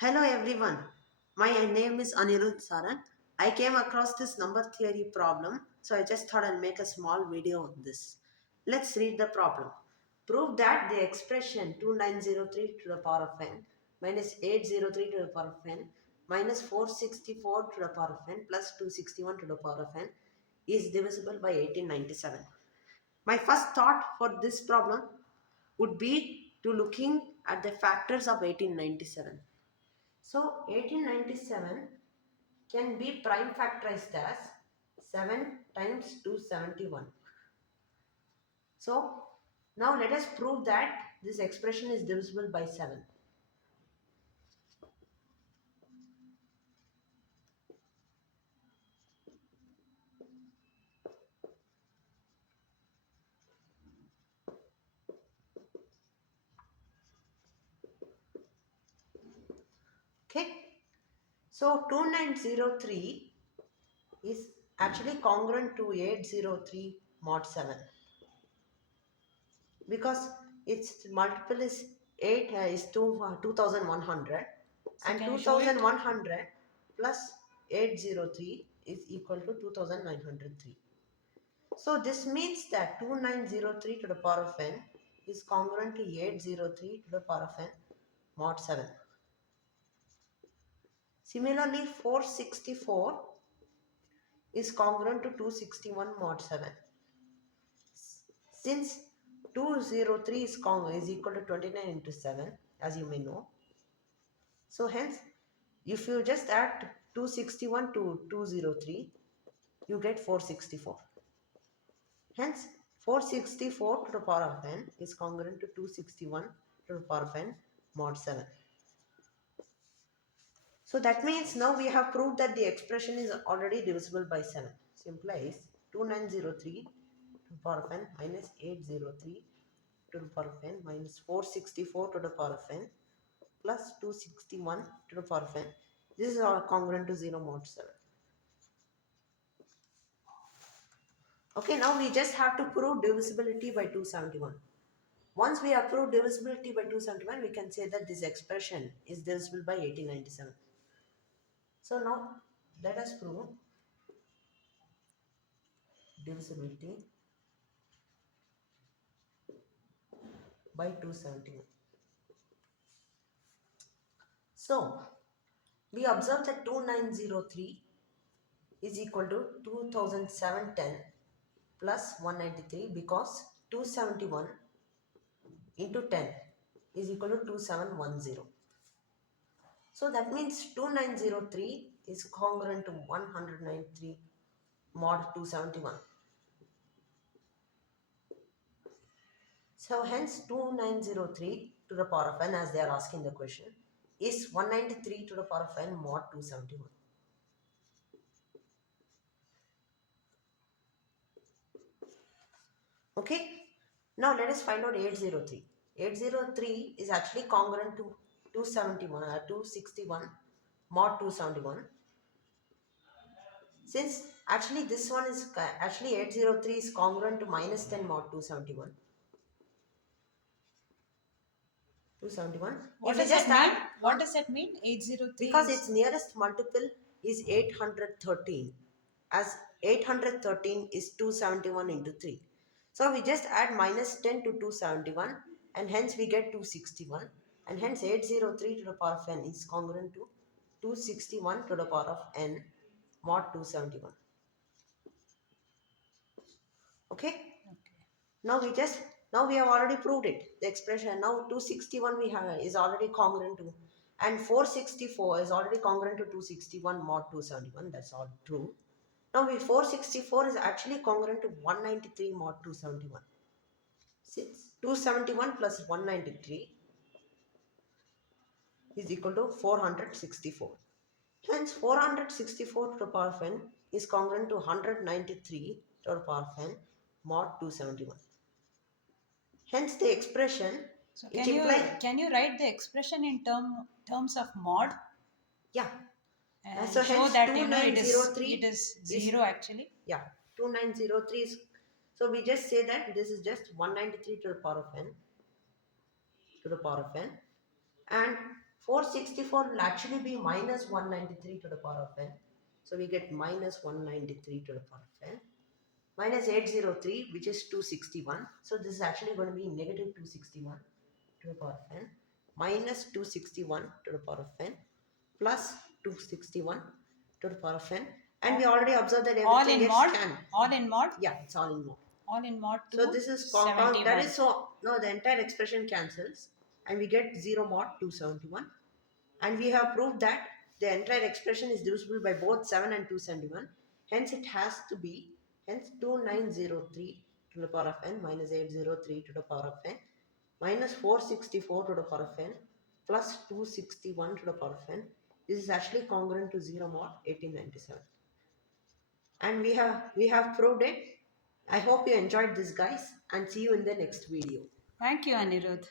Hello everyone, my name is Anirudh Saran. I came across this number theory problem, so I just thought I'll make a small video on this. Let's read the problem. Prove that the expression 2903 to the power of n minus 803 to the power of n minus 464 to the power of n plus 261 to the power of n is divisible by 1897. My first thought for this problem would be to looking at the factors of 1897. So 1897 can be prime factorized as 7 times 271. So now let us prove that this expression is divisible by 7. Okay. So 2903 is actually congruent to 803 mod 7 because its multiple is 8 is 2100 So and can you show it? 2100 plus 803 is equal to 2903. So this means that 2903 to the power of n is congruent to 803 to the power of n mod 7. Similarly, 464 is congruent to 261 mod 7. Since 203 is equal to 29 into 7, as you may know. So hence, if you just add 261 to 203, you get 464. Hence, 464 to the power of n is congruent to 261 to the power of n mod 7. So that means now we have proved that the expression is already divisible by 7. So implies 2903 to the power of n minus 803 to the power of n minus 464 to the power of n plus 261 to the power of n. This is all congruent to 0 mod 7. Okay, now we just have to prove divisibility by 271. Once we have proved divisibility by 271, we can say that this expression is divisible by 1897. So now let us prove divisibility by 271. So we observe that 2903 is equal to 2710 plus 193 because 271 into 10 is equal to 2710. So that means 2903 is congruent to 193 mod 271. So hence 2903 to the power of n, as they are asking the question, is 193 to the power of n mod 271. Okay. Now let us find out 803. 803 is actually congruent to 261 mod 271. Since actually this one is actually 803 is congruent to minus 10 mod 271. 271. What If you does just that mean? add, What does that mean? 803 because is its nearest multiple is 813, as 813 is 271 into 3. So we just add minus 10 to 271 and hence we get 261, and hence 803 to the power of n is congruent to 261 to the power of n mod 271. Okay. okay. Now we have already proved it. The expression now 261 we have is already congruent to, and 464 is already congruent to 261 mod 271. That's all true. Now we 464 is actually congruent to 193 mod 271. Since 271 plus 193 is equal to 464. Hence 464 to the power of n is congruent to 193 to the power of n mod 271. Hence the expression, So it implies, can you write the expression in terms of mod yeah. and So show hence that it 2903 is is, zero actually? yeah, 2903 is, so we just say that this is just 193 to the power of n to the power of n, and 464 will actually be minus 193 to the power of n. So we get minus 193 to the power of n. Minus 803, which is 261. So this is actually going to be negative 261 to the power of n. Minus 261 to the power of n. Plus 261 to the power of n. And we already observed that All everything in gets mod? can. All in mod? Yeah, it's all in mod. All in mod So 2, this is compound. That 71. is so. No, the entire expression cancels. And we get 0 mod 271. And we have proved that the entire expression is divisible by both 7 and 271. Hence, it has to be, hence 2903 to the power of n minus 803 to the power of n minus 464 to the power of n plus 261 to the power of n. This is actually congruent to 0 mod 1897. And we have proved it. I hope you enjoyed this, guys, and see you in the next video. Thank you, Anirudh.